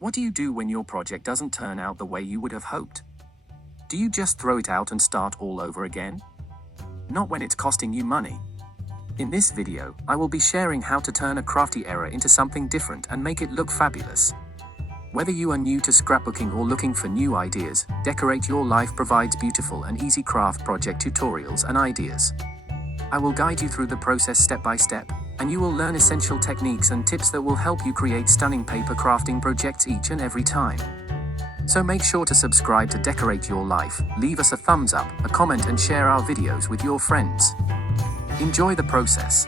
What do you do when your project doesn't turn out the way you would have hoped? Do you just throw it out and start all over again? Not when it's costing you money. In this video, I will be sharing how to turn a crafty error into something different and make it look fabulous. Whether you are new to scrapbooking or looking for new ideas, Decorate Your Life provides beautiful and easy craft project tutorials and ideas. I will guide you through the process step by step, and you will learn essential techniques and tips that will help you create stunning paper crafting projects each and every time. So make sure to subscribe to Decorate Your Life, leave us a thumbs up, a comment and share our videos with your friends. Enjoy the process.